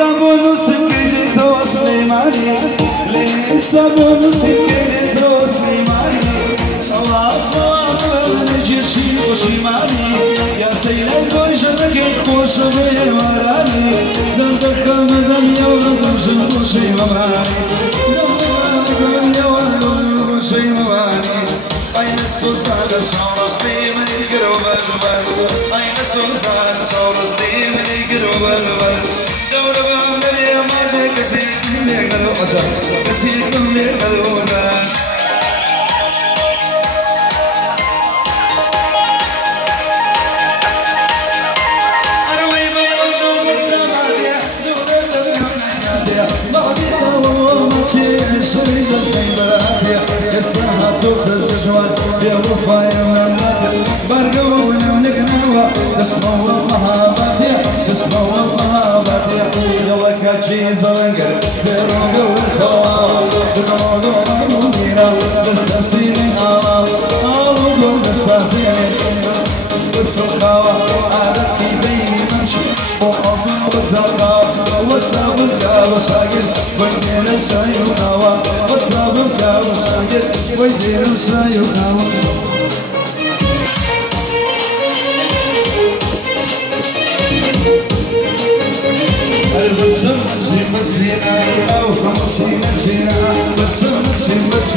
صابون وسكر سليماني ليه صابون وسكر سليماني الله نجي شي وشيماني يا سيد وجهك خوش بالوراني دمك مدن يا ورد وشي مباني دمك يا ورد وشي مباني أين السلطان شعرت بي من القرب البلد أين السلطان شعرت بي من القرب البلد دولة بامر يا ماجي كسير من القلوبة كسير من القلوبة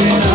Let's